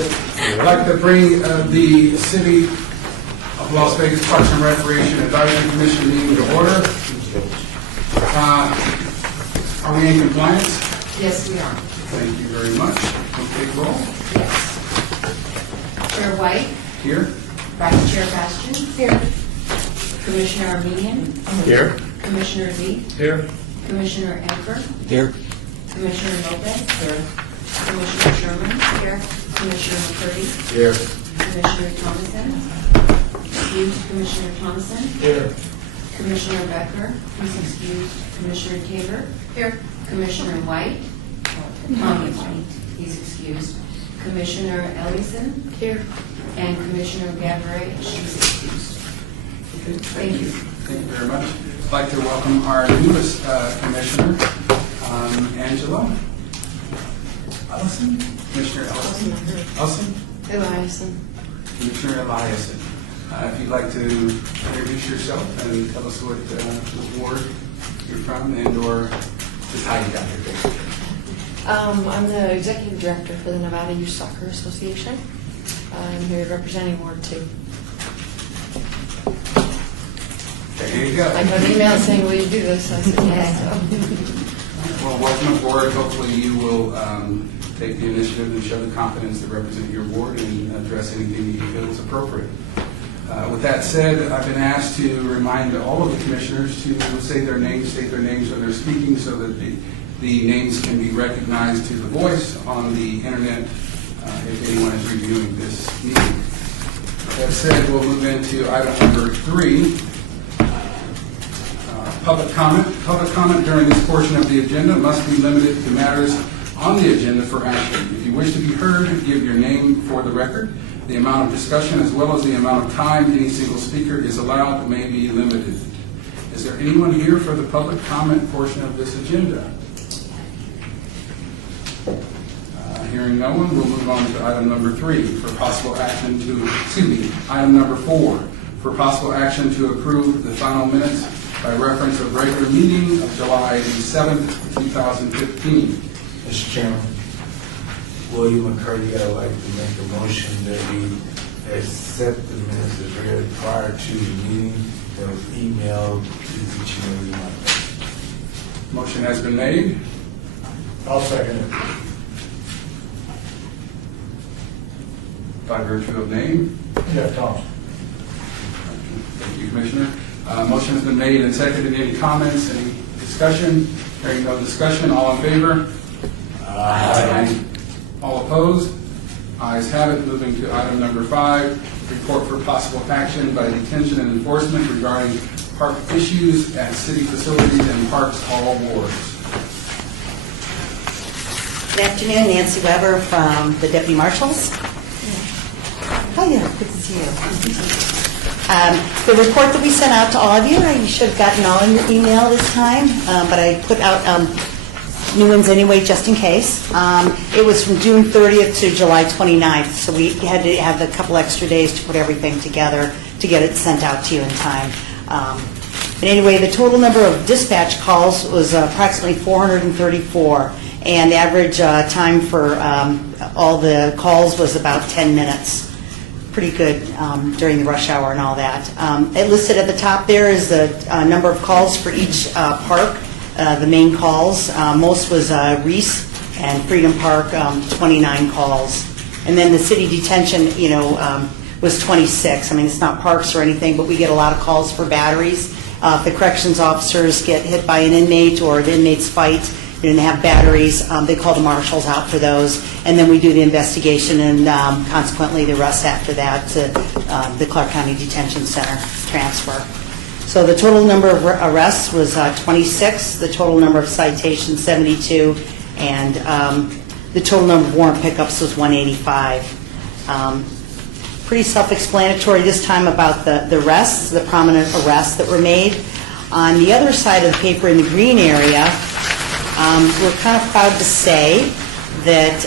I'd like to bring the City of Las Vegas Parks and Recreation Advisory Commission meeting to order. Are we in compliance? Yes, we are. Thank you very much. Okay, roll. Yes. Chair White. Here. Vice Chair Bastian. Here. Commissioner Armenian. Here. Commissioner Z. Here. Commissioner Edgar. Here. Commissioner Lopez. Here. Commissioner Sherman. Here. Commissioner McCurdy. Here. Commissioner Thomason. Excused. Commissioner Thomason. Here. Commissioner Becker. He's excused. Commissioner Tabor. Here. Commissioner White. Tommy White. He's excused. Commissioner Ellison. Here. And Commissioner Gabourey. She's excused. Okay, Thank you. Thank you very much. I'd like to welcome our newest commissioner, Angela Ellison. Commissioner Ellison. Ellison? Eliason. Commissioner Eliason. If you'd like to introduce yourself and tell us what ward you're from and/or just how you got here. I'm the executive director for the Nevada Youth Soccer Association. I'm here representing Ward 2. There you go. I got an email saying, will you do this? I said, yes. Well, welcome aboard. Hopefully you will take the initiative and show the confidence to represent your ward and address anything that you feel is appropriate. With that said, I've been asked to remind all of the commissioners to say their names, state their names when they're speaking so that the names can be recognized to the voice on the internet if anyone is reviewing this meeting. That said, we'll move into item number 3. Public comment. Public comment during this portion of the agenda must be limited to matters on the agenda for action. If you wish to be heard, give your name for the record. The amount of discussion as well as the amount of time any single speaker is allowed may be limited. Is there anyone here for the public comment portion of this agenda? Hearing no one, we'll move on to item number 3 for possible action to, item number 4 for possible action to approve the final minutes by reference of regular meeting of July 7th, 2015. Mr. Chairman, William McCurdy, I'd like to make a motion that we accept the minutes as read prior to the meeting that was emailed to each and every one. Motion has been made. I'll second it. By virtue of name. Jeff Thompson. Thank you, Commissioner. Motion has been made and seconded. Any comments, any discussion? Hearing no discussion, all in favor? Aye. All opposed? Ayes have it. Moving to item number 5, report for possible action by detention and enforcement regarding park issues at city facilities and parks all wards. Good afternoon, Nancy Weber from the Deputy Marshals. Hiya, good to see you. The report that we sent out to all of you, you should have gotten all in your email this time, but I put out new ones anyway, just in case. It was from June 30th to July 29th, so we had to have a couple extra days to put everything together to get it sent out to you in time. But anyway, the total number of dispatch calls was approximately 434, and the average time for all the calls was about 10 minutes. Pretty good during the rush hour and all that. It listed at the top there is the number of calls for each park, the main calls. Most was Reese and Freedom Park, 29 calls. And then the city detention, was 26. I mean, it's not parks or anything, but we get a lot of calls for batteries. If the corrections officers get hit by an inmate or the inmates fight, and they have batteries, they call the marshals out for those, and then we do the investigation and consequently the arrest after that to the Clark County Detention Center transfer. So the total number of arrests was 26, the total number of citations 72, and the total number of warrant pickups was 185. Pretty self-explanatory this time about the arrests, the prominent arrests that were made. On the other side of the paper in the green area, we're kind of proud to say that,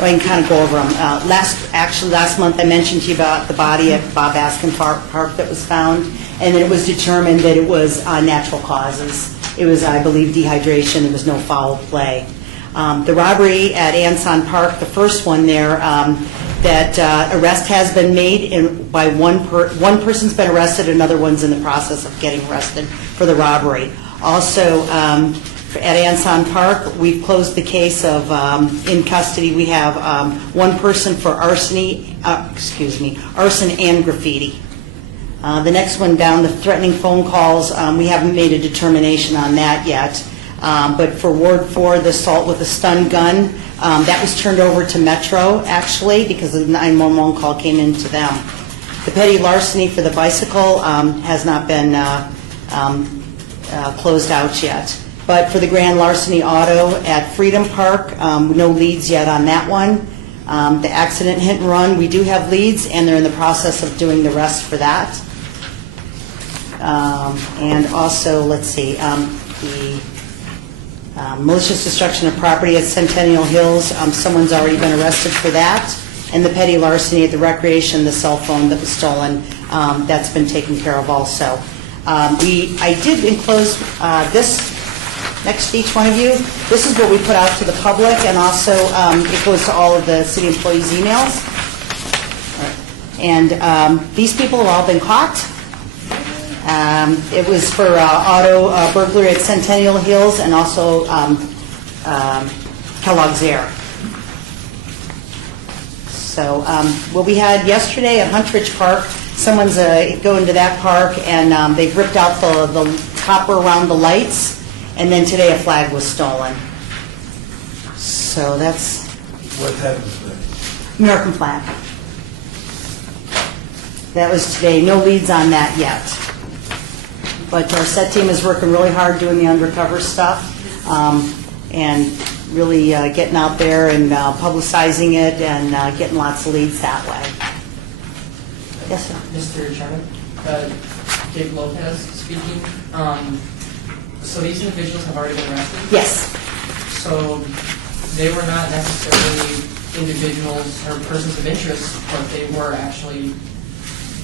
I can kind of go over them. Last month I mentioned to you about the body at Bob Askin Park that was found, and then it was determined that it was natural causes. It was, I believe, dehydration. There was no foul play. The robbery at Anson Park, the first one there, that arrest has been made by one person's been arrested, another one's in the process of getting arrested for the robbery. Also, at Anson Park, we've closed the case of, in custody, we have one person for arson and graffiti. The next one down, the threatening phone calls, we haven't made a determination on that yet. But for Ward 4, the assault with a stun gun, that was turned over to Metro, actually, because the 911 call came in to them. The petty larceny for the bicycle has not been closed out yet. But for the grand larceny auto at Freedom Park, no leads yet on that one. The accident hit and run, we do have leads, and they're in the process of doing the rest for that. And also, let's see, the malicious destruction of property at Centennial Hills, someone's already been arrested for that. And the petty larceny at the recreation, the cell phone that was stolen, that's been taken care of also. I did enclose this next to each one of you. This is what we put out to the public, and also it goes to all of the city employees' emails. And these people have all been caught. It was for auto burglary at Centennial Hills and also Kellogg's Air. So what we had yesterday at Huntridge Park, someone's going to that park and they've ripped out the copper around the lights, and then today a flag was stolen. So that's What type of flag? American flag. That was today. No leads on that yet. But our SET team is working really hard doing the undercover stuff and really getting out there and publicizing it and getting lots of leads that way. Yes, sir. Mr. Chairman, Dave Lopez speaking. So these individuals have already been arrested? Yes. So they were not necessarily individuals or persons of interest, but they were actually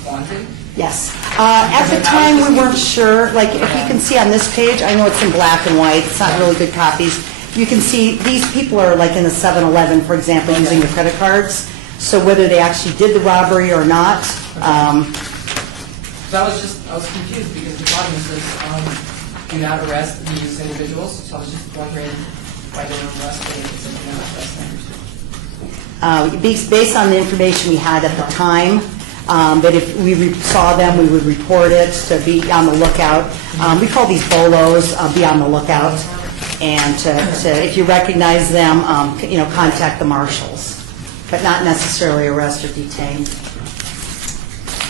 wanted? Yes. At the time, we weren't sure. Like, if you can see on this page, I know it's in black and white. It's not really good copies. You can see these people are like in a 7-Eleven, for example, using the credit cards. So whether they actually did the robbery or not. So I was confused because the bottom says, do not arrest these individuals. So I was just wondering why they were arrested if it said do not arrest them. Based on the information we had at the time, that if we saw them, we would report it, to be on the lookout. We call these bolos, be on the lookout. And if you recognize them, contact the marshals, but not necessarily arrest or detain.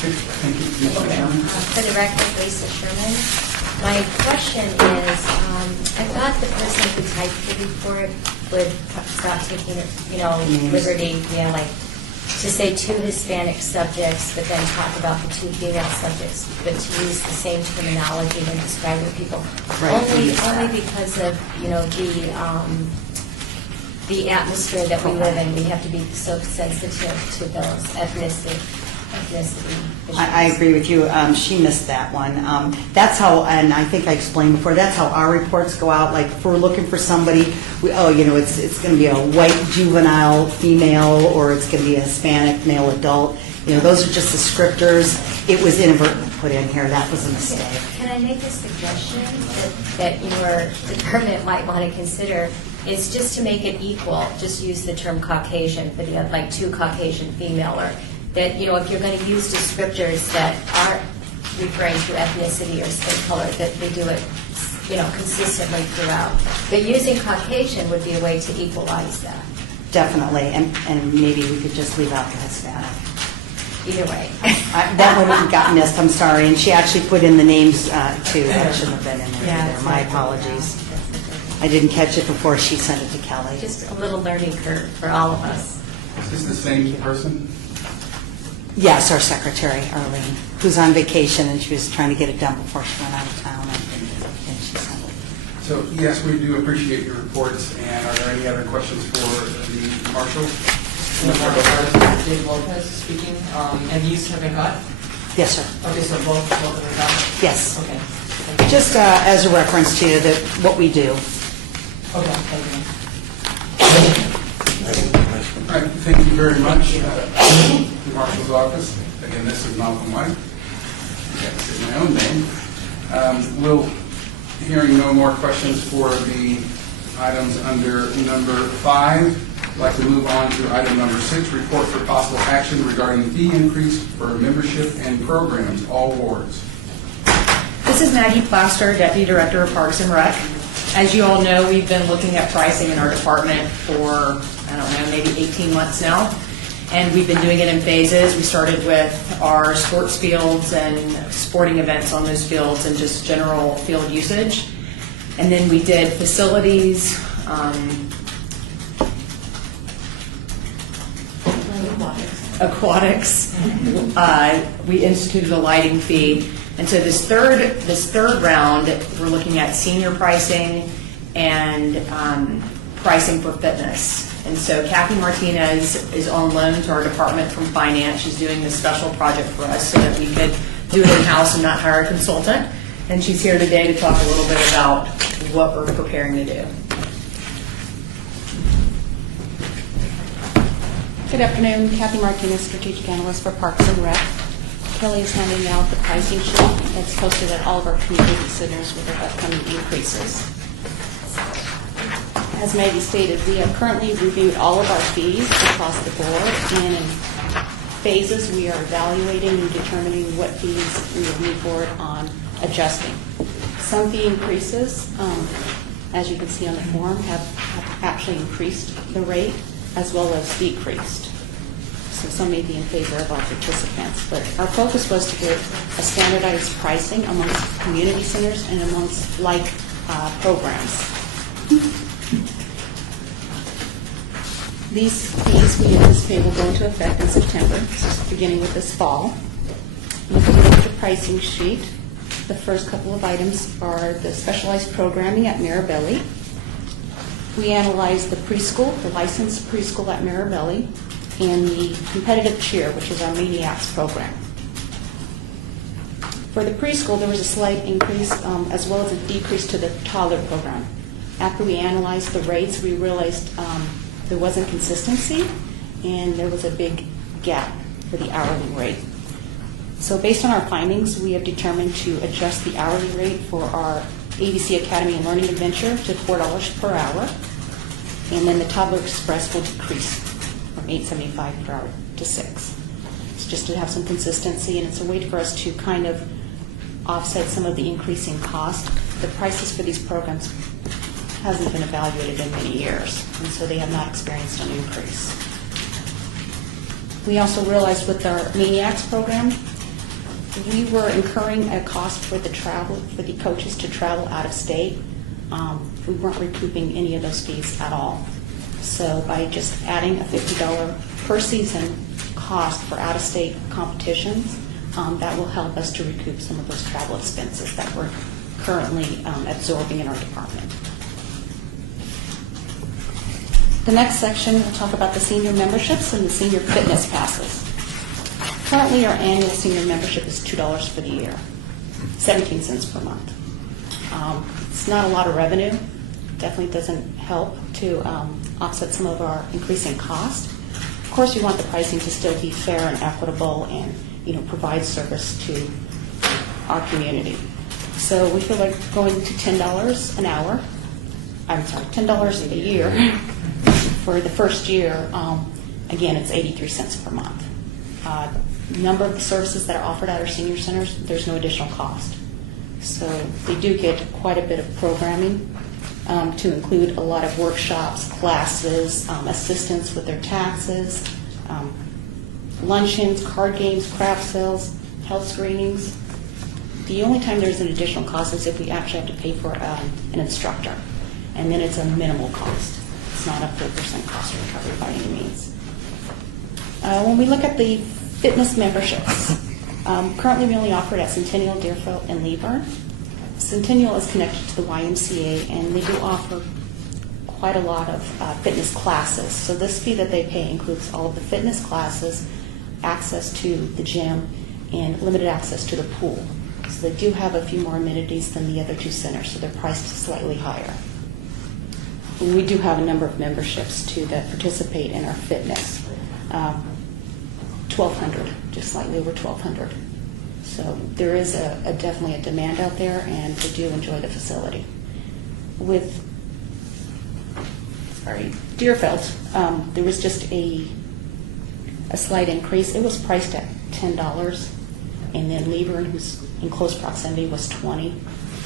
Thank you. Mr. Chairman. For the record, Lisa Sherman. My question is, I thought the person who typed the report would stop taking, liberty, to say 2 Hispanic subjects, but then talk about the 2 female subjects, but to use the same terminology when describing people. Right. Only because of, the atmosphere that we live in. We have to be so sensitive to those ethnicity issues. I agree with you. She missed that one. That's how, and I think I explained before, that's how our reports go out. Like, if we're looking for somebody, it's going to be a white juvenile female, or it's going to be a Hispanic male adult. Those are just descriptors. It was inadvertently put in here. That was a mistake. Can I make a suggestion that your department might want to consider? Is just to make it equal, just use the term Caucasian for the, like 2 Caucasian female, or that, if you're going to use descriptors that aren't referring to ethnicity or skin color, that they do it, consistently throughout. But using Caucasian would be a way to equalize that. Definitely. And maybe we could just leave out the Hispanic. Either way. That one got missed, I'm sorry. And she actually put in the names, too. That shouldn't have been in there either. My apologies. I didn't catch it before she sent it to Kelly. Just a little learning curve for all of us. Is this the same person? Yes, our secretary, Arlene, who's on vacation, and she was trying to get it done before she went out of town, and she sent it. So, yes, we do appreciate your reports, and are there any other questions for the marshal? Dave Lopez speaking. And these have been got? Yes, sir. Okay, so both of them are got? Yes. Okay. Just as a reference to what we do. Okay, thank you. All right, thank you very much, the Marshal's Office. Again, this is Malcolm White. That's my own name. Hearing no more questions for the items under number 5, I'd like to move on to item number 6, report for possible action regarding fee increase for membership and programs, all wards. This is Maggie Plaster, Deputy Director of Parks and Rec. As you all know, we've been looking at pricing in our department for, I don't know, maybe 18 months now. And we've been doing it in phases. We started with our sports fields and sporting events on those fields and just general field usage. And then we did facilities, aquatics. We instituted a lighting fee. And so this third round, we're looking at senior pricing and pricing for fitness. And so Kathy Martinez is on loan to our department from finance. She's doing this special project for us so that we could do it in-house and not hire a consultant. And she's here today to talk a little bit about what we're preparing to do. Good afternoon, Kathy Martinez, Strategic Analyst for Parks and Rec. Kelly is handing out the pricing sheet that's posted at all of our community centers with our upcoming increases. As Maggie stated, we have currently reviewed all of our fees across the board, and in phases we are evaluating and determining what fees we will move forward on adjusting. Some fee increases, as you can see on the form, have actually increased the rate as well as decreased. So some may be in favor of our participants, but our focus was to get a standardized pricing amongst community centers and amongst like programs. These fees we anticipate will go into effect in September, beginning with this fall. Looking at the pricing sheet, the first couple of items are the specialized programming at Mirabelli. We analyzed the preschool, the licensed preschool at Mirabelli, and the competitive cheer, which is our Maniacs program. For the preschool, there was a slight increase as well as a decrease to the toddler program. After we analyzed the rates, we realized there wasn't consistency and there was a big gap for the hourly rate. So based on our findings, we have determined to adjust the hourly rate for our ABC Academy and Learning Adventure to $4 per hour, and then the Toddler Express will decrease from $8.75 per hour to $6. It's just to have some consistency, and it's a way for us to kind of offset some of the increasing cost. The prices for these programs hasn't been evaluated in many years, and so they have not experienced an increase. We also realized with our Maniacs program, we were incurring a cost for the travel, for the coaches to travel out of state. We weren't recouping any of those fees at all. So by just adding a $50 per season cost for out-of-state competitions, that will help us to recoup some of those travel expenses that we're currently absorbing in our department. The next section will talk about the senior memberships and the senior fitness passes. Currently, our annual senior membership is $2 for the year, 17 cents per month. It's not a lot of revenue. Definitely doesn't help to offset some of our increasing cost. Of course, we want the pricing to still be fair and equitable and provide service to our community. So we feel like going to $10 an hour. I'm sorry, $10 a year. For the first year, again, it's 83 cents per month. Number of the services that are offered at our senior centers, there's no additional cost. So they do get quite a bit of programming to include a lot of workshops, classes, assistance with their taxes, luncheons, card games, craft sales, health screenings. The only time there's an additional cost is if we actually have to pay for an instructor, and then it's a minimal cost. It's not a full % cost recovery by any means. When we look at the fitness memberships, currently we only offer it at Centennial, Deerfield, and Leverne. Centennial is connected to the YMCA, and they do offer quite a lot of fitness classes. So this fee that they pay includes all of the fitness classes, access to the gym, and limited access to the pool. So they do have a few more amenities than the other two centers, so they're priced slightly higher. we do have a number of memberships too that participate in our fitness. 1,200, just slightly over 1,200. So there is definitely a demand out there, and they do enjoy the facility. With Deerfield, there was just a slight increase. It was priced at $10, and then Levern, who's in close proximity, was $20.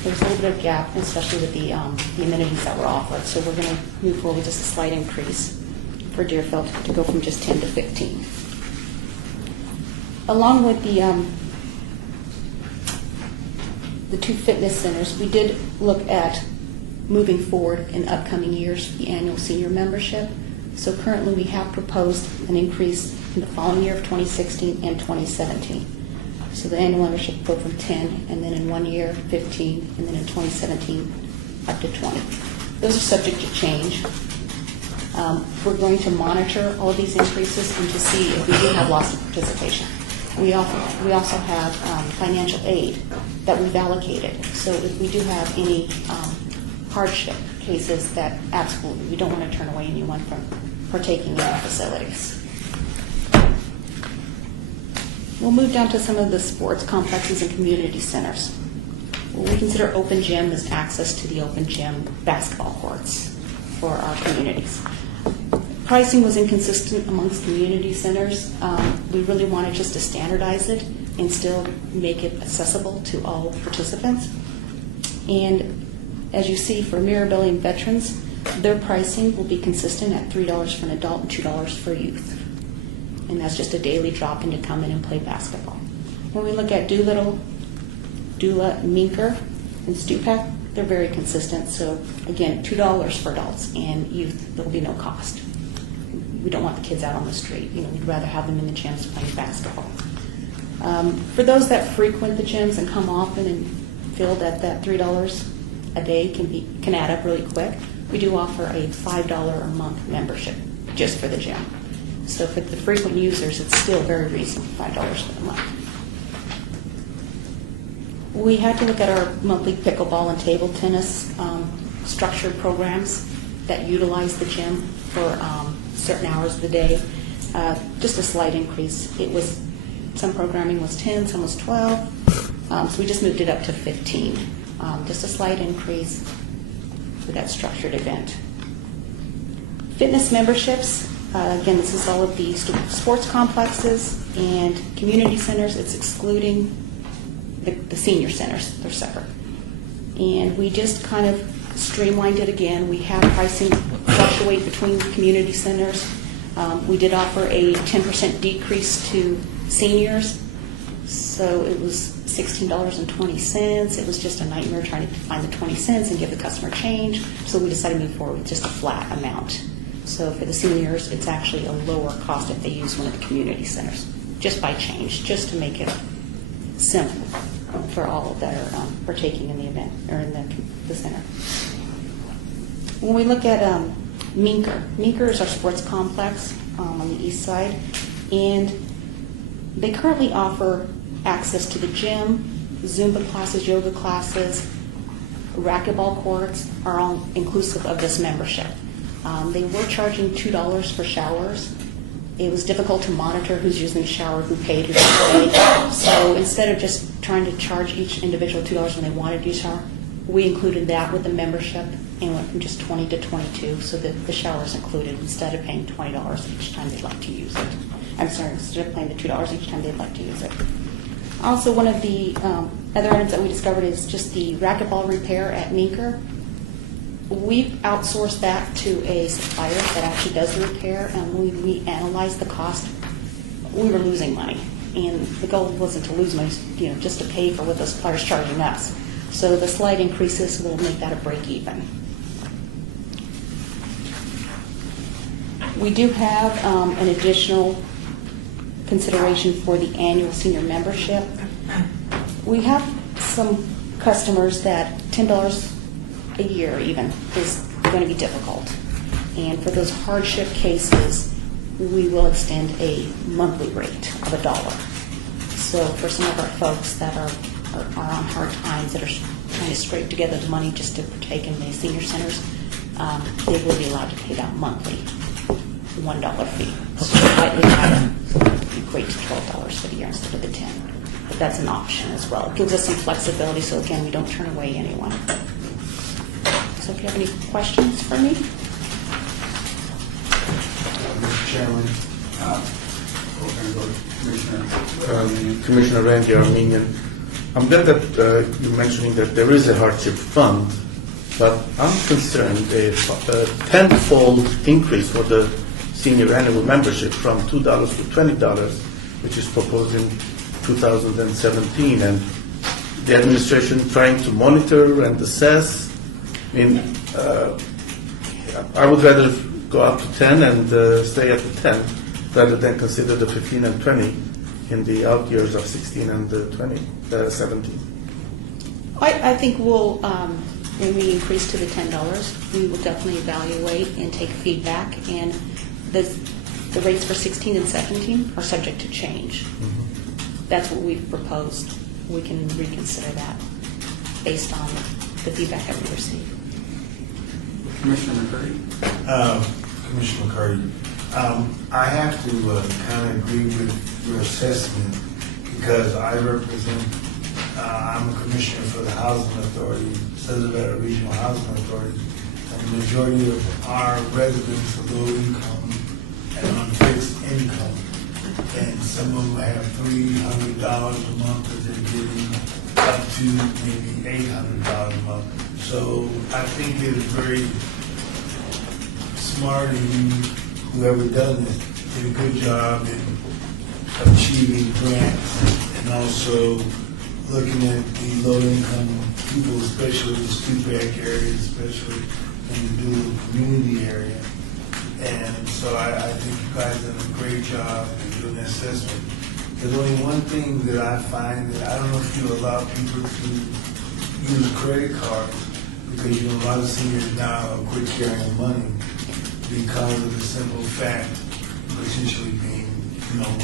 There was a little bit of gap, especially with the amenities that were offered. So we're going to move forward with just a slight increase for Deerfield to go from just 10 to 15. Along with the two fitness centers, we did look at moving forward in upcoming years the annual senior membership. So currently we have proposed an increase in the following year of 2016 and 2017. So the annual membership will go from 10, and then in 1 year, 15, and then in 2017, up to 20. Those are subject to change. We're going to monitor all of these increases and to see if we do have loss of participation. We also have financial aid that we've allocated. So if we do have any hardship cases, that absolutely, we don't want to turn away anyone from partaking in our facilities. We'll move down to some of the sports complexes and community centers. We consider open gym as access to the open gym basketball courts for our communities. Pricing was inconsistent amongst community centers. We really wanted just to standardize it and still make it accessible to all participants. And as you see, for Mirabelli and veterans, their pricing will be consistent at $3 for an adult and $2 for youth. And that's just a daily drop-in to come in and play basketball. When we look at Doolittle, Dula, Minker, and Stupak, they're very consistent. So again, $2 for adults and youth, there will be no cost. We don't want the kids out on the street. We'd rather have them in the gyms playing basketball. For those that frequent the gyms and come often and feel that $3 a day can add up really quick, we do offer a $5 a month membership just for the gym. So for the frequent users, it's still very reasonable, $5 for the month. We had to look at our monthly pickleball and table tennis structured programs that utilize the gym for certain hours of the day. Just a slight increase. Some programming was 10, some was 12. So we just moved it up to 15. Just a slight increase for that structured event. Fitness memberships. Again, this is all of the sports complexes and community centers. It's excluding the senior centers. They're separate. And we just kind of streamlined it again. We have pricing fluctuate between community centers. We did offer a 10% decrease to seniors. So it was $16.20. It was just a nightmare trying to find the 20 cents and give the customer change. So we decided to move forward with just a flat amount. So for the seniors, it's actually a lower cost if they use one of the community centers, just by change, just to make it simple for all that are partaking in the event or in the center. When we look at Minker is our sports complex on the east side, and they currently offer access to the gym, Zumba classes, yoga classes, racquetball courts are all inclusive of this membership. They were charging $2 for showers. It was difficult to monitor who's using the shower, who paid, who didn't pay. So instead of just trying to charge each individual $2 when they wanted to use a shower, we included that with the membership and went from just $20 to $22, so that the shower is included instead of paying $20 each time they'd like to use it. I'm sorry, instead of paying the $2 each time they'd like to use it. Also, one of the other items that we discovered is just the racquetball repair at Minker. We've outsourced that to a supplier that actually does the repair, and when we analyzed the cost, we were losing money. And the goal wasn't to lose money, just to pay for what the supplier's charging us. So the slight increases will make that a break even. We do have an additional consideration for the annual senior membership. We have some customers that $10 a year even is going to be difficult. And for those hardship cases, we will extend a monthly rate of $1. So for some of our folks that are on hard times, that are trying to scrape together the money just to partake in the senior centers, they will be allowed to pay that monthly $1 fee, slightly higher, equate to $12 for the year instead of the 10. But that's an option as well. It gives us some flexibility, so again, we don't turn away anyone. So if you have any questions for me? Mr. Chairman, We're going to go to Commissioner. Commissioner Randy Armenian. I'm glad that you're mentioning that there is a hardship fund, but I'm concerned if a tenfold increase for the senior annual membership from $2 to $20, which is proposed in 2017, and the administration trying to monitor and assess. I mean, I would rather go up to 10 and stay at the 10 rather than consider the 15 and 20 in the out years of 16 and 17. I think we'll, when we increase to the $10, we will definitely evaluate and take feedback, and the rates for 16 and 17 are subject to change. That's what we've proposed. We can reconsider that based on the feedback that we receive. Commissioner McCurdy. Commissioner McCurdy, I have to kind of agree with your assessment because I represent, I'm a commissioner for the Housing Authority, Southern Nevada Regional Housing Authority, and the majority of our residents are low income and on fixed income. And some of them have $300 a month that they're getting up to maybe $800 a month. So I think it's very smart of you, whoever done this, did a good job in achieving grants and also looking at the low-income people, especially the Stupak area, especially in the Doolittle community area. And so I think you guys done a great job in doing the assessment. There's only one thing that I find that I don't know if you allow people to use credit cards because a lot of seniors now quit carrying money because of the simple fact of essentially being,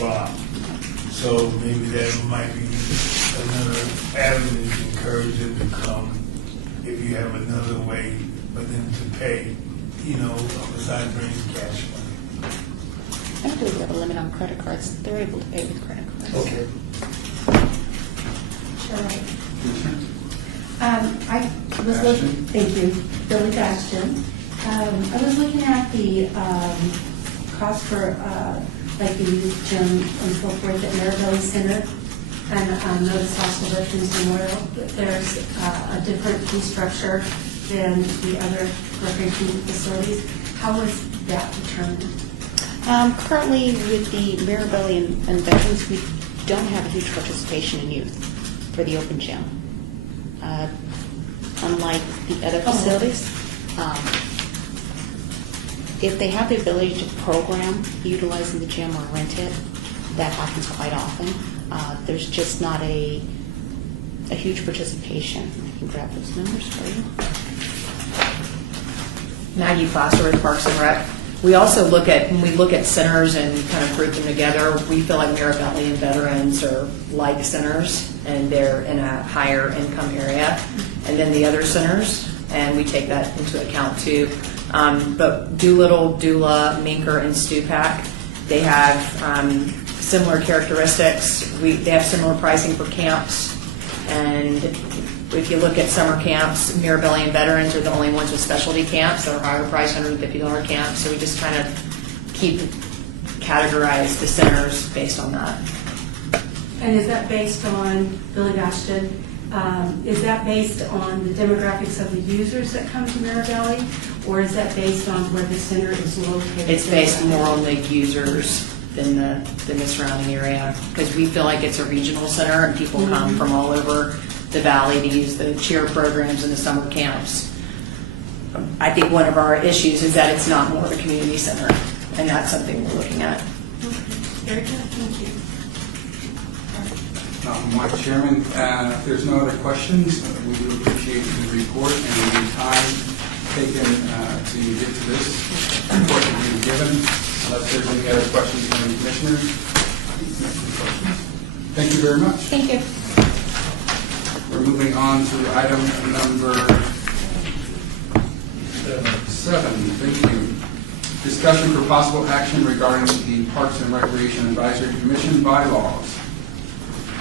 robbed. So maybe that might be another avenue to encourage them to come if you have another way for them to pay, besides bringing cash money. I don't believe we have a limit on credit cards. They're able to pay with credit cards. Okay. I was looking, thank you, Billy Bastion. I was looking at the cost for like the youth gym and so forth at Marabelli Center, and noticed also Veterans Memorial, that there's a different fee structure than the other recreation facilities. How was that determined? Currently, with the Marabelli and Veterans, we don't have a huge participation in youth for the open gym. Unlike the other facilities, if they have the ability to program utilizing the gym or rent it, that happens quite often. There's just not a huge participation. I can grab those numbers for you. Maggie Plaster with Parks and Rec. We also when we look at centers and kind of group them together, we feel like Marabelli and Veterans are like centers, and they're in a higher income area, and then the other centers, and we take that into account too. But Doolittle, Dula, Minker, and Stupak, they have similar characteristics. They have similar pricing for camps, and if you look at summer camps, Marabelli and Veterans are the only ones with specialty camps that are higher priced, $150 camps. So we just kind of categorize the centers based on that. And is that based on, Billy Bastion, is that based on the demographics of the users that come to Marabelli, or is that based on where the center is located? It's based more on the users than the surrounding area, because we feel like it's a regional center and people come from all over the valley to use the cheer programs and the summer camps. I think one of our issues is that it's not more of a community center, and that's something we're looking at. Very good, thank you. Mike Chairman, if there's no other questions, we do appreciate the report and the time taken to get to this report that we've given. Unless there's any other questions from the commissioners. Thank you very much. Thank you. We're moving on to item number 7, thank you. Discussion for possible action regarding the Parks and Recreation Advisory Commission bylaws.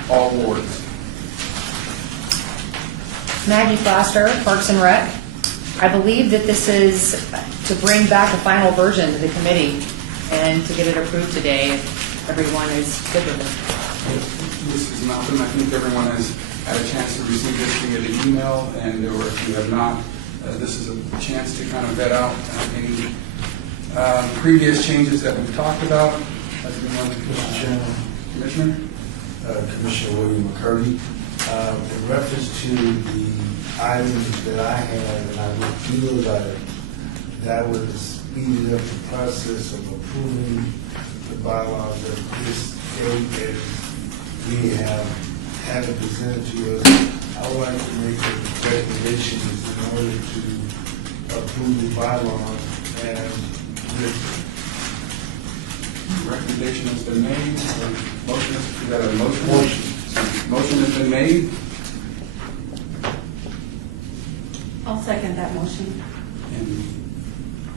All wards. Maggie Foster, Parks and Rec. I believe that this is to bring back a final version to the committee and to get it approved today if everyone is good with it. Mrs. Malcolm, I think everyone has had a chance to receive this via the email, and or if you have not, this is a chance to kind of vet out any previous changes that we've talked about. Mr. Chairman, Commissioner? Commissioner William McCurdy, in reference to the items that I had, and I withdrew those items, that would speed up the process of approving the bylaws at this date as we have had it presented to us. I would like to make a recommendation in order to approve the bylaws and with Recommendation has been made. Motion, is that a motion? Motion has been made. I'll second that motion. And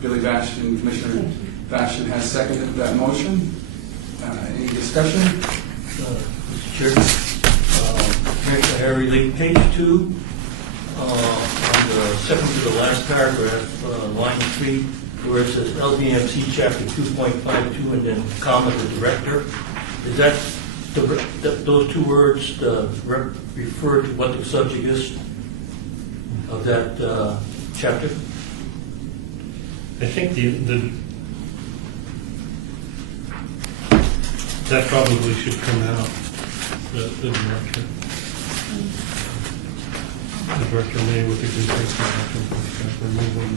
Billy Bastian, Commissioner Bastian has seconded that motion. Any discussion? Mr. Chair, Commissioner Harry Lee, page 2, on the second to the last paragraph, line 3, where it says LDMC Chapter 2.52 and then comma the director. Is that those two words refer to what the subject is of that chapter? I think that probably should come out, the director. The director may, with the consent of action, remove one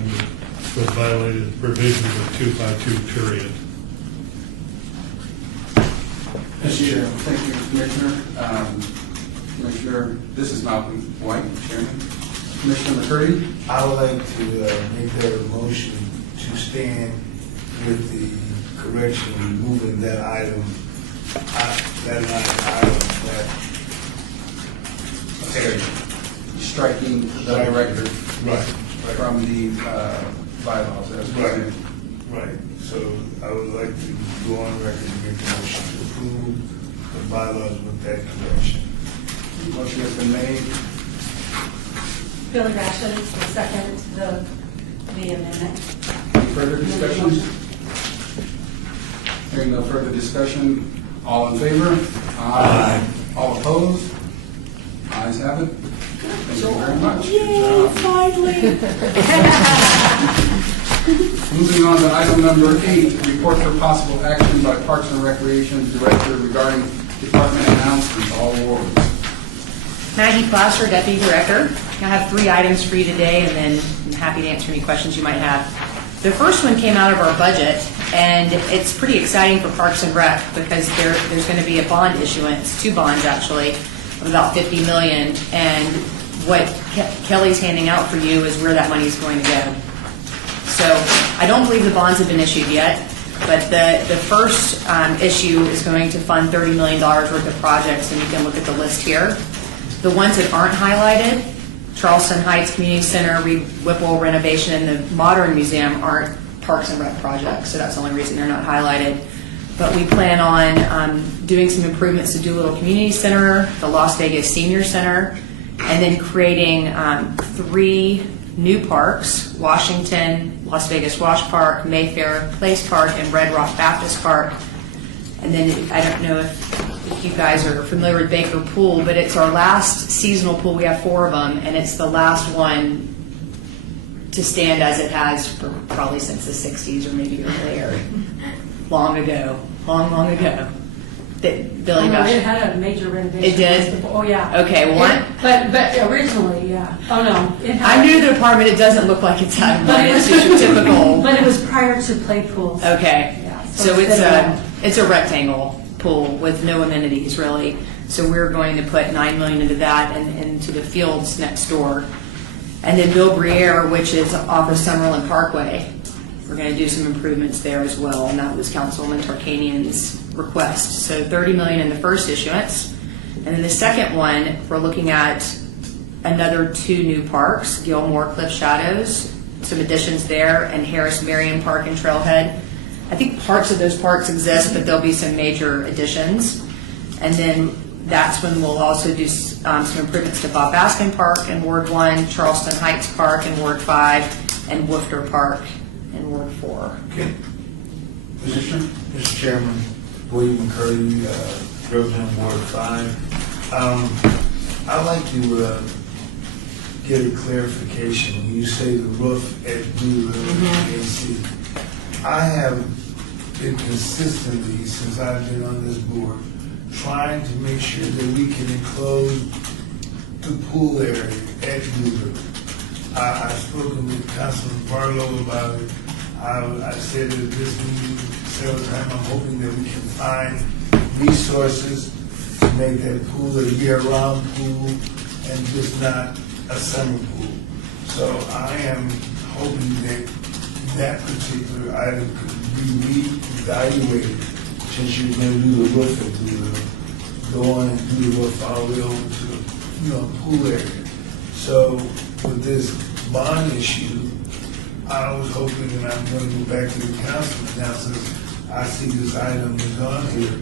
that violated provisions of 252, period. Thank you, Commissioner. Commissioner, this is Malcolm White, Chairman. Commissioner McCurdy? I would like to make that a motion to stand with the correction, removing that item, that area. Striking the director Right. from the bylaws as presented. Right. So I would like to go on record and make the motion to approve the bylaws with that correction. Motion has been made. Billy Bastian will second the amendment. Any further discussion? Hearing no further discussion, all in favor? Aye. All opposed? Ayes have it. Thank you very much. Yay, finally! Moving on to item number 8, report for possible action by Parks and Recreation Director regarding department announcements, all wards. Maggie Foster, Deputy Director. I have 3 items for you today, and then I'm happy to answer any questions you might have. The first one came out of our budget, and it's pretty exciting for Parks and Rec because there's going to be a bond issuance, 2 bonds actually, of about $50 million, and what Kelly's handing out for you is where that money is going to go. So I don't believe the bonds have been issued yet, but the first issue is going to fund $30 million worth of projects, and you can look at the list here. The ones that aren't highlighted, Charleston Heights Community Center, Whipple renovation, and the Modern Museum aren't Parks and Rec projects, so that's the only reason they're not highlighted. But we plan on doing some improvements to Doolittle Community Center, the Las Vegas Senior Center, and then creating 3 new parks: Washington, Las Vegas Wash Park, Mayfair Place Park, and Red Rock Baptist Park. And then I don't know if you guys are familiar with Baker Pool, but it's our last seasonal pool. We have 4 of them, and it's the last one to stand as it has for probably since the 60s or maybe earlier. Long ago. That Billy It Bastian. had a major renovation. It did? Oh, yeah. Okay, well, But originally, yeah. Oh, no. It had- I'm new to the department. It doesn't look like it's out of But line. it It's was your typical. But it was prior to play pools. Okay. Yeah, So so it's a rectangle pool with no amenities really. So we're going to put $9 million into that and into the fields next door. And then Bill Briere, which is off of Summerlin Parkway. We're going to do some improvements there as well, and that was Councilman Tarkanian's request. So $30 million in the first issuance. And then the second one, we're looking at another 2 new parks, Gilmore Cliff Shadows. some additions there, and Harris Marion Park and Trailhead. I think parts of those parks exist, but there'll be some major additions. And then that's when we'll also do some improvements to Bob Baskin Park in Ward 1, Charleston Heights Park in Ward 5, and Woofter Park in Ward 4. Okay. Mr. Chairman, William McCurdy, representing Ward 5. I'd like to get a clarification. When you say the roof at Blue River AC, I have been consistently, since I've been on this board, trying to make sure that we can enclose the pool area at Blue River. I've spoken with Councilman Barlow about it. I said at this meeting several times, I'm hoping that we can find resources to make that pool a year-round pool and just not a summer pool. So I am hoping that that particular item could be re-evaluated, since you're going to do the roof and go on and do the roof all the way over to the pool area. So with this bond issue, I was hoping, and I'm going to go back to the council now since I see this item is on here,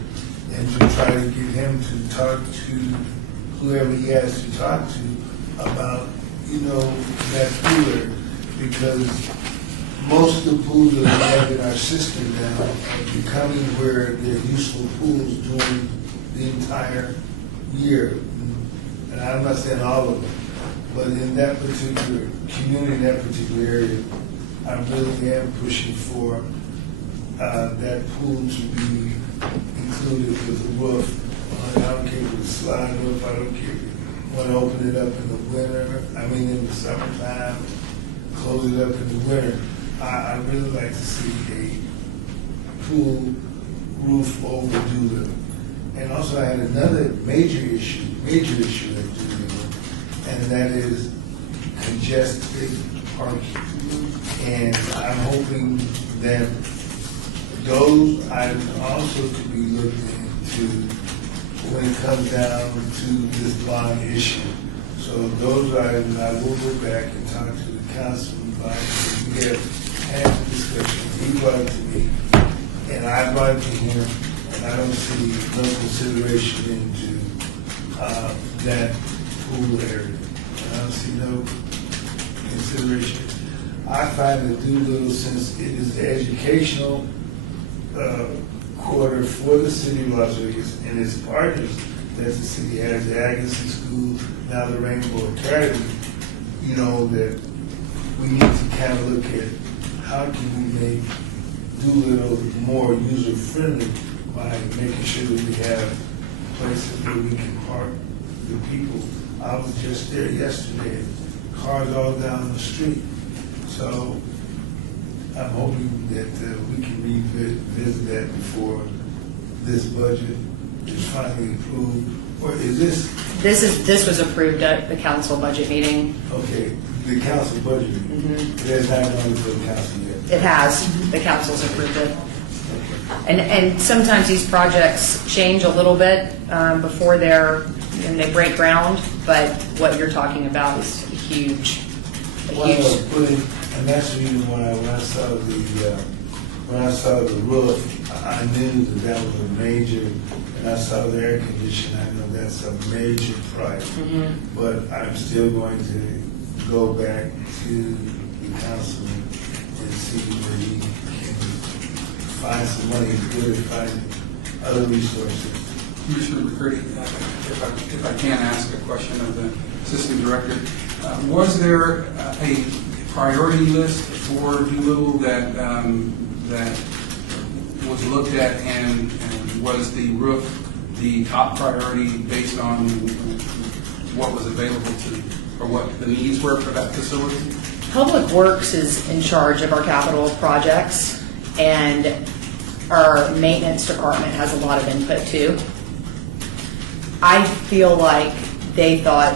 and to try to get him to talk to whoever he has to talk to about, that pool area, because most of the pools that we have in our system now are becoming where they're useful pools during the entire year. And I'm not saying all of them, but in that particular community, in that particular area, I really am pushing for that pool to be included with the roof. I don't care if it's slide roof, I don't care if you want to open it up in in the summertime, close it up in the winter. I really like to see a pool roof over Doolittle. And also I had another major issue at Doolittle, and that is congested parking. And I'm hoping that those items also could be looked into when it comes down to this bond issue. So those items, I will go back and talk to the council about it. We have had a discussion. He brought it to me, and I brought it to him, and I don't see no consideration into that pool area. I don't see no consideration. I find that Doolittle, since it is the educational quarter for the city of Las Vegas and its partners that the city has, the Agassiz School, now the Rainbow Academy, that we need to kind of look at how can we make Doolittle more user-friendly by making sure that we have places where we can park the people. I was just there yesterday, cars all down the street. So I'm hoping that we can revisit that before this budget is finally approved. Or is this? This was approved at the council budget meeting. Okay, the council budget meeting. It has not gone to the council yet. It has. The council's approved it. And sometimes these projects change a little bit before they break ground, but what you're talking about is huge. And that's the reason why when I saw the roof, I knew that was a major, and I saw the air conditioning, I know that's a major price. But I'm still going to go back to the council and see where he can find some money to find other resources. Commissioner McCurdy, if I can ask a question of the Assistant Director, was there a priority list for Doolittle that was looked at, and was the roof the top priority based on what was available to, or what the needs were for that facility? Public Works is in charge of our capital projects, and our maintenance department has a lot of input too. I feel like they thought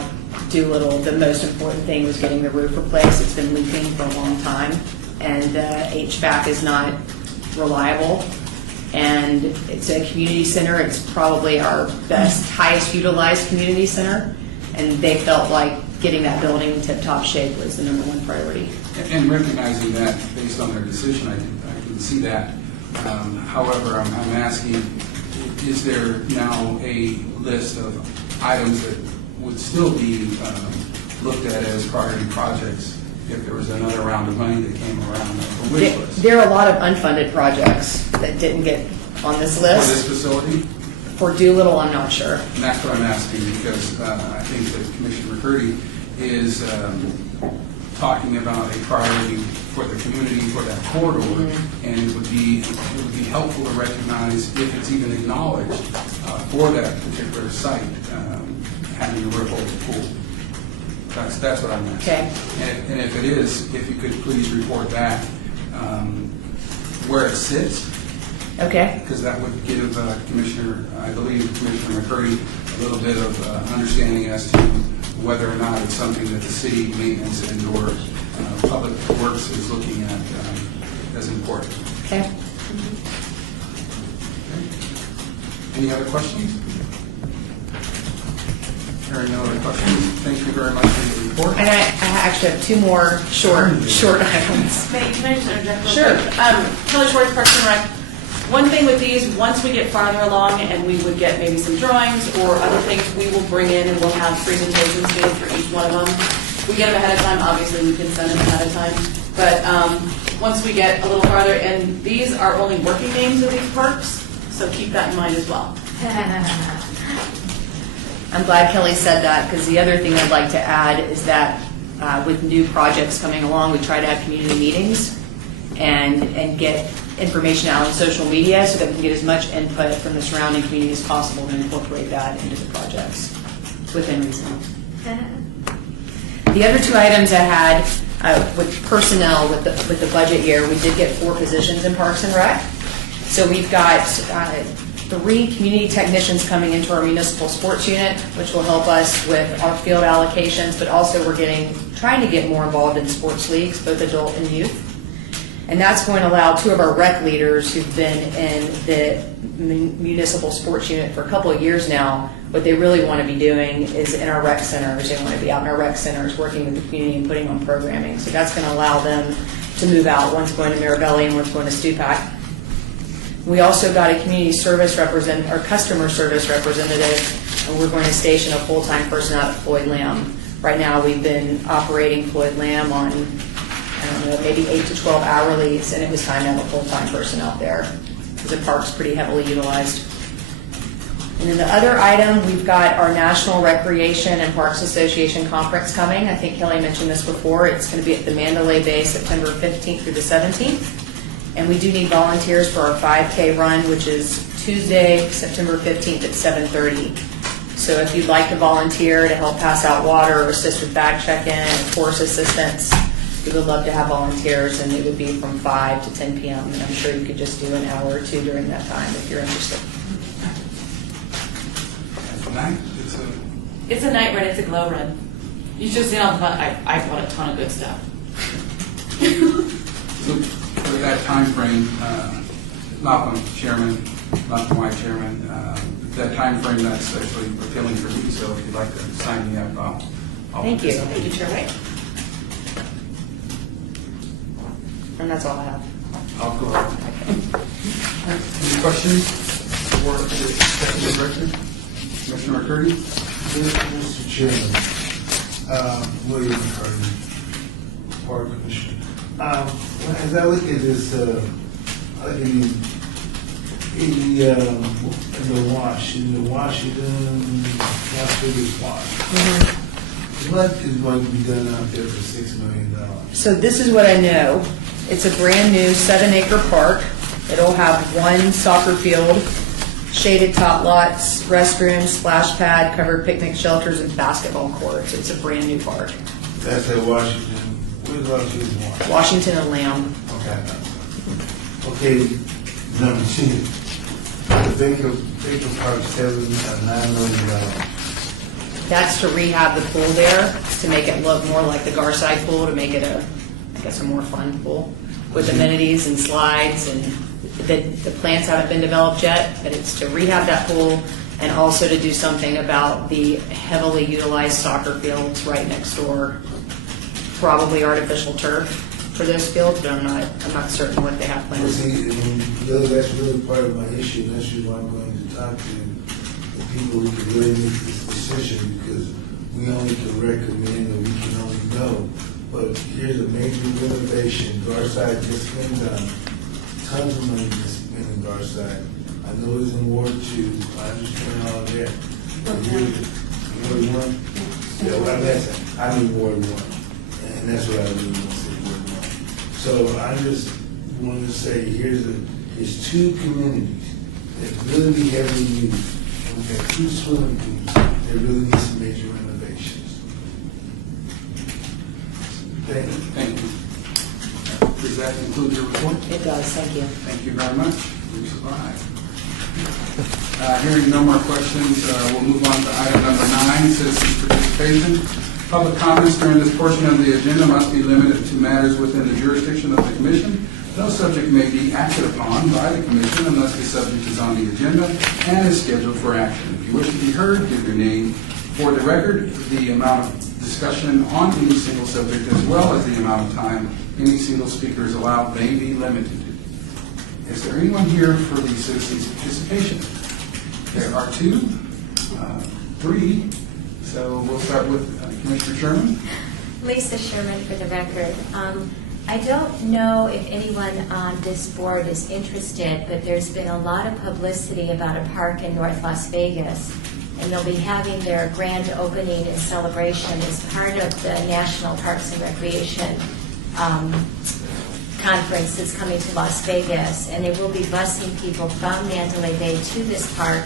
Doolittle, the most important thing was getting the roof replaced. It's been leaking for a long time, and HVAC is not reliable. And it's a community center. It's probably our best, highest utilized community center, and they felt like getting that building in tip-top shape was the #1 priority. And recognizing that, based on their decision, I can see that. However, I'm asking, is there now a list of items that would still be looked at as priority projects if there was another round of money that came around, a wish list? There are a lot of unfunded projects that didn't get on this For this list. facility? For Doolittle, I'm not sure. And that's what I'm asking, because I think that Commissioner McCurdy is talking about a priority for the community, for that corridor, and it would be helpful to recognize, if it's even acknowledged, for that particular site, having a ripple pool. That's what I'm asking. Okay. And if it is, if you could please report back where it sits, Okay. because that would give Commissioner, I believe Commissioner McCurdy, a little bit of understanding as to whether or not it's something that the city maintenance and or public works is looking at as important. Okay. Any other questions? Hearing no other questions, thank you very much for your report. And I actually have two more short items. Can I just interject real Sure. quick? Kelly Schwartz, Parks and Rec. One thing with these, once we get farther along and we would get maybe some drawings or other things, we will bring in and we'll have presentations made for each one of them. If we get them ahead of time, obviously we can send them ahead of time. But once we get a little farther, and these are only working names of these parks, so keep that in mind as well. I'm glad Kelly said that, because the other thing I'd like to add is that with new projects coming along, we try to have community meetings and get information out on social media so that we can get as much input from the surrounding community as possible to incorporate that into the projects within reason. The other two items I had with personnel, with the budget year, we did get 4 positions in Parks and Rec. So we've got 3 community technicians coming into our municipal sports unit, which will help us with our field allocations, but also we're trying to get more involved in sports leagues, both adult and youth. And that's going to allow 2 of our rec leaders who've been in the municipal sports unit for a couple of years now, what they really want to be doing is in our rec centers. They want to be out in our rec centers working with the community and putting on programming. So that's going to allow them to move out. One's going to Mirabelli and one's going to Stupak. We also got a community service or customer service representative, and we're going to station a full-time person out at Floyd Lamb. Right now, we've been operating Floyd Lamb on, I don't know, maybe 8 to 12 hourlies, and it was time to have a full-time person out there because the park's pretty heavily utilized. And then the other item, we've got our National Recreation and Parks Association Conference coming. I think Kelly mentioned this before. It's going to be at the Mandalay Bay September 15th through the 17th. And we do need volunteers for our 5K run, which is Tuesday, September 15th at 7:30. So if you'd like to volunteer to help pass out water or assist with bag check-in and course assistance, we would love to have volunteers, and it would be from 5 to 10 p.m. And I'm sure you could just do an hour or 2 during that time if you're interested. It's a night run, it's a glow run. You should see all the fun. I bought a ton of good stuff. So for that time frame, Malcolm Chairman, Malcolm White Chairman, that time frame, that's actually appealing for me. So if you'd like to sign me up, I'll Thank you. Thank you, Chair White. And that's all I have. I'll go ahead. Any questions for the Executive Director? Commissioner McCurdy? Mr. Chairman, William McCarty, Park Commissioner. As I look at this, in the Washington Las Vegas Wash, what is going to be done out there for $6 million? So this is what I know. It's a brand new 7-acre park. It'll have 1 soccer field, shaded top lots, restrooms, splash pad, covered picnic shelters, and basketball courts. It's a brand new park. That's at Washington. Where's Washington Wash? Washington and Lamb. Okay, number 2. Baker Park, $9 million. That's to rehab the pool there, to make it look more like the Garside pool, to make it a more fun pool with amenities and slides. And the plans haven't been developed yet, but it's to rehab that pool and also to do something about the heavily utilized soccer fields right next door. probably artificial turf for those fields, but I'm not certain what they have Well, planned. see, I mean, that's really part of my issue, and that's why I'm going to talk to the people who can really make this decision, because we only can recommend and we can only know. But here's a major renovation, Garside just been done, tons of money just spent in Garside. I know it's in Ward 2, I understand all of that. But here's Ward 1, yeah, well, I mean Ward 1, and that's what I really want to say, Ward 1. So I just wanted to say, here's two communities that really need heavily used. We've got 2 swimming pools that really need some major renovations. Thank you. Thank you. Does that conclude your report? It does, thank you. Thank you very much. Please survive. Hearing no more questions, we'll move on to item number 9, citizen participation. Public comments during this portion of the agenda must be limited to matters within the jurisdiction of the commission. No subject may be acted upon by the commission unless the subject is on the agenda and is scheduled for action. If you wish to be heard, give your name for the record, the amount of discussion on any single subject, as well as the amount of time any single speaker is allowed may be limited. Is there anyone here for the citizens' participation? There are 2, 3, so we'll start with Commissioner Sherman. Lisa Sherman for the record. I don't know if anyone on this board is interested, but there's been a lot of publicity about a park in North Las Vegas, and they'll be having their grand opening and celebration as part of the National Parks and Recreation conference that's coming to Las Vegas, and they will be busing people from Mandalay Bay to this park.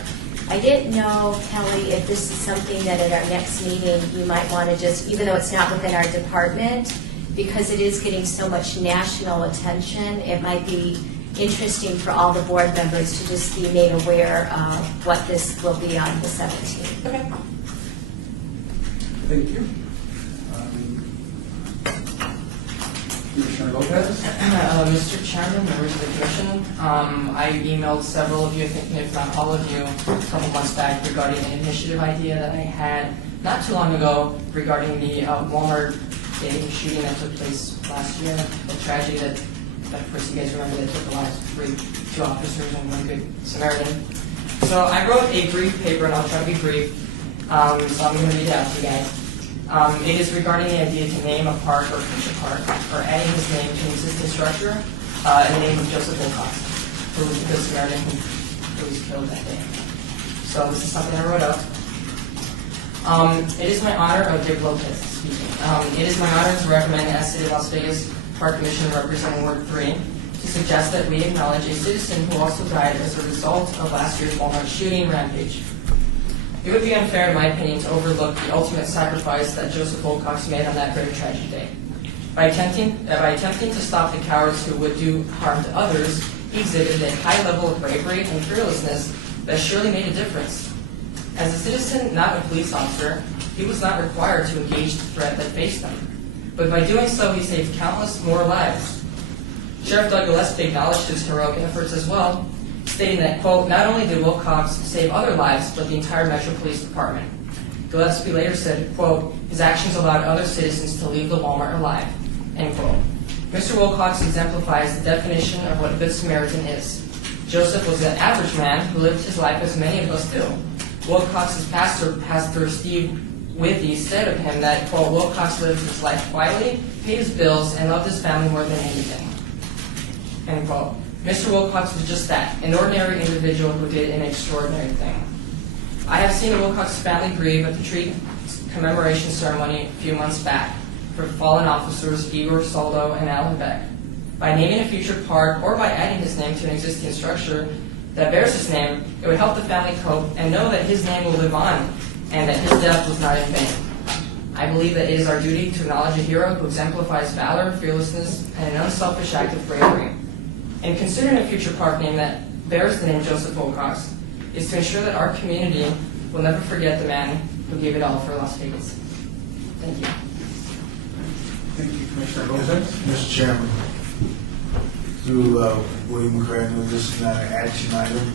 I didn't know, Kelly, if this is something that at our next meeting we might want to just, even though it's not within our department, because it is getting so much national attention, it might be interesting for all the board members to just be made aware of what this will be on the 17th. Okay. Thank you. Commissioner Lopez? Mr. Chairman, members of the commission, I emailed several of you, I think if not all of you, a couple months back regarding an initiative idea that I had not too long ago regarding the Walmart day shooting that took place last year, the tragedy that of course you guys remember that took the lives of 2 officers and 1 good Samaritan. So I wrote a brief paper, and I'll try to be brief, so I'm going to read it out to you guys. It is regarding the idea to name a park or future park, or adding his name to an existing structure in the name of Joseph Wilcox, who was the good Samaritan who was killed that day. So this is something I wrote up. It is my honor, Dick Lopez speaking. It is my honor to recommend as City of Las Vegas Park Commission representing Ward 3 to suggest that we acknowledge a citizen who also died as a result of last year's Walmart shooting rampage. It would be unfair, in my opinion, to overlook the ultimate sacrifice that Joseph Wilcox made on that very tragic day. By attempting to stop the cowards who would do harm to others, he exhibited a high level of bravery and fearlessness that surely made a difference. As a citizen, not a police officer, he was not required to engage the threat that faced him. But by doing so, he saved countless more lives. Sheriff Doug Gillespie acknowledged his heroic efforts as well, stating that, quote, not only did Wilcox save other lives, but the entire Metro Police Department. Gillespie later said, quote, his actions allowed other citizens to leave the Walmart alive, end quote. Mr. Wilcox exemplifies the definition of what a good Samaritan is. Joseph was an average man who lived his life as many of us do. Wilcox's pastor, Pastor Steve Withy, said of him that, quote, Wilcox lived his life quietly, paid his bills, and loved his family more than anything, end quote. Mr. Wilcox was just that, an ordinary individual who did an extraordinary thing. I have seen the Wilcox family grieve at the tree commemoration ceremony a few months back for fallen officers Igor Soldo and Alan Beck. By naming a future park or by adding his name to an existing structure that bears his name, it would help the family cope and know that his name will live on and that his death was not in vain. I believe that it is our duty to acknowledge a hero who exemplifies valor, fearlessness, and an unselfish act of bravery. And considering a future park name that bears the name Joseph Wilcox is to ensure that our community will never forget the man who gave it all for Las Vegas. Thank you. Thank you, Commissioner Lopez. Mr. Chairman, through William McCray, this is not an action item,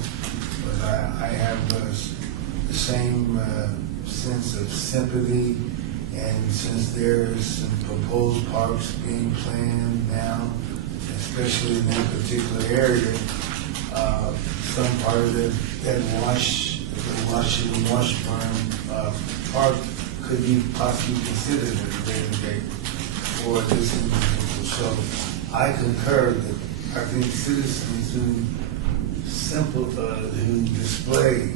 but I have the same sense of sympathy And since there's some proposed parks being planned now, especially in that particular area, some part of that Washington Washburn Park could be possibly considered as a rainy day for this individual. So I concur that I think citizens who display,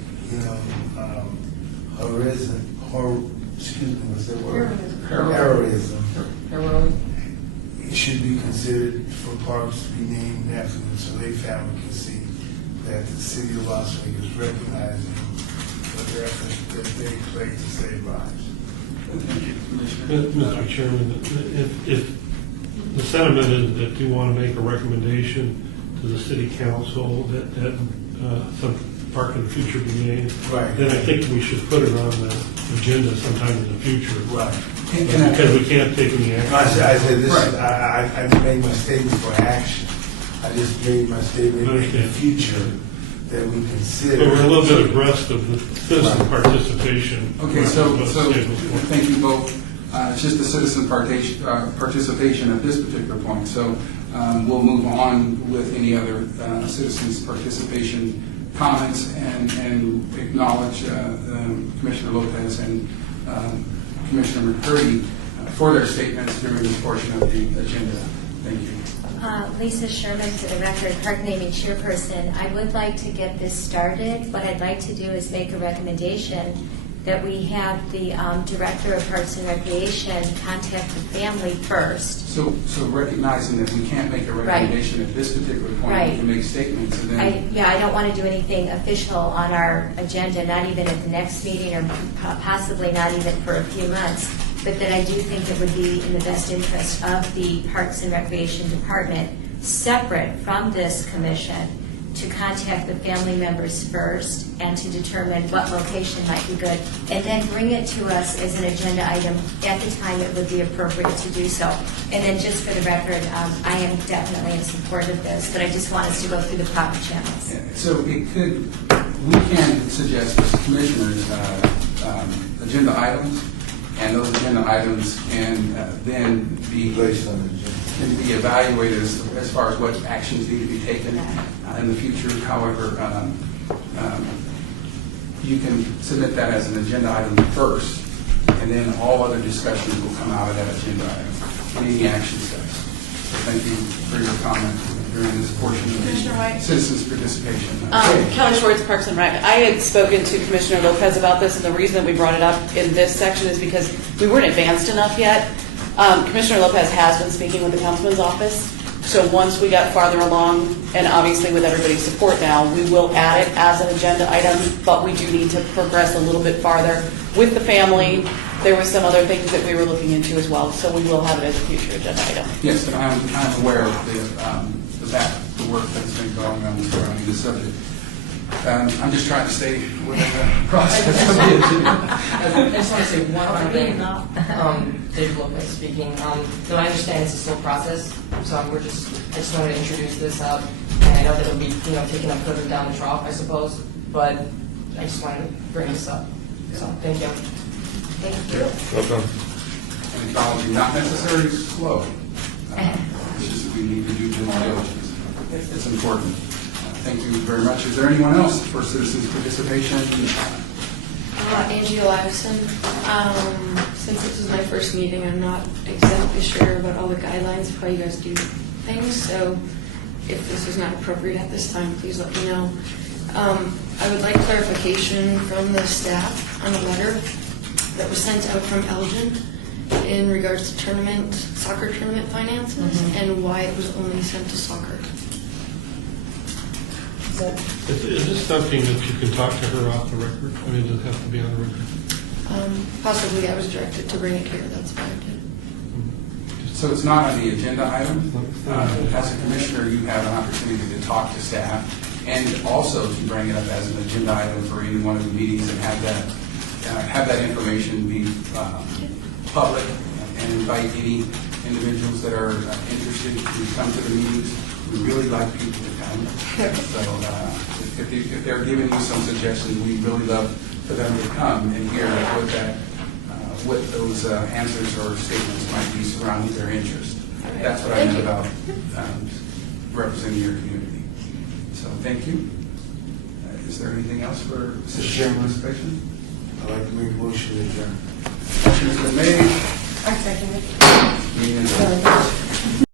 heroism. It should be considered for parks to be named after them, so their family can see that the city of Las Vegas recognizes the efforts that they play to save lives. Mr. Chairman, if the sentiment is that you want to make a recommendation to the city council that some park in the future be made, Right. then I think we should put it on the agenda sometime in the future. Right. Because we can't take any action. I said this. I didn't make my statement for action. I just made my statement in the future that we consider. But we're a little bit abreast of the citizen participation. Okay, so thank you both. It's just the citizen participation at this particular point. So we'll move on with any other citizens participation comments and acknowledge Commissioner Lopez and Commissioner McCurdy for their statements during this portion of the agenda. Thank you. Lisa Sherman, for the record, park naming chairperson. I would like to get this started. What I'd like to do is make a recommendation that we have the Director of Parks and Recreation contact the family first. So recognizing that we can't make a recommendation at this particular point, we can make statements and then... I don't want to do anything official on our agenda, not even at the next meeting or possibly not even for a few months, but that I do think it would be in the best interest of the Parks and Recreation Department, separate from this commission, to contact the family members first and to determine what location might be good, and then bring it to us as an agenda item at the time it would be appropriate to do so. And then just for the record, I am definitely in support of this, but I just want us to go through the proper channels. Yeah, so we can suggest as commissioners agenda items, and those agenda items can then be Placed on the agenda. Can be evaluated as far as what actions need to be taken in the future. However, you can submit that as an agenda item first, and then all other discussions will come out of that agenda item, any action steps. So thank you for your comment during this portion of Commissioner White? citizens participation. Kelly Schwartz, Parks and Rec. I had spoken to Commissioner Lopez about this, and the reason that we brought it up in this section is because we weren't advanced enough yet. Commissioner Lopez has been speaking with the councilman's office, so once we got farther along, and obviously with everybody's support now, we will add it as an agenda item, but we do need to progress a little bit farther with the family. There were some other things that we were looking into as well, so we will have it as a future agenda item. Yes, and I'm aware of the work that's been going on surrounding the subject. I'm just trying to stay within the process of the agenda. I just want to say one other thing. Dave Lopez speaking. Though I understand it's a slow process, so I just wanted to introduce this up. And I know that it'll be taken up further down the trough, I suppose, but I just wanted to bring this up. So thank you. Thank you. Welcome. And acknowledging not necessarily slow. It's just that we need to do due diligence. It's important. Thank you very much. Is there anyone else for citizens participation? Angie Olivison. Since this is my first meeting, I'm not exactly sure about all the guidelines of how you guys do things, so if this is not appropriate at this time, please let me know. I would like clarification from the staff on a letter that was sent out from Elgin in regards to soccer tournament finances and why it was only sent to soccer. Is this something that you can talk to her off the record? I mean, does it have to be on the record? Possibly I was directed to bring it here, that's why I did. So it's not on the agenda item. As a commissioner, you have an opportunity to talk to staff and also to bring it up as an agenda item for any one of the meetings and have that information be public and invite any individuals that are interested to come to the meetings. We really like people to come. So if they're giving you some suggestions, we really love for them to come and hear what those answers or statements might be surrounding their interest. That's what I Thank meant you. about representing your community. So thank you. Is there anything else for citizen participation? I'd like to make a motion to adjourn. Motion has been made. I second it. Meeting is adjourned.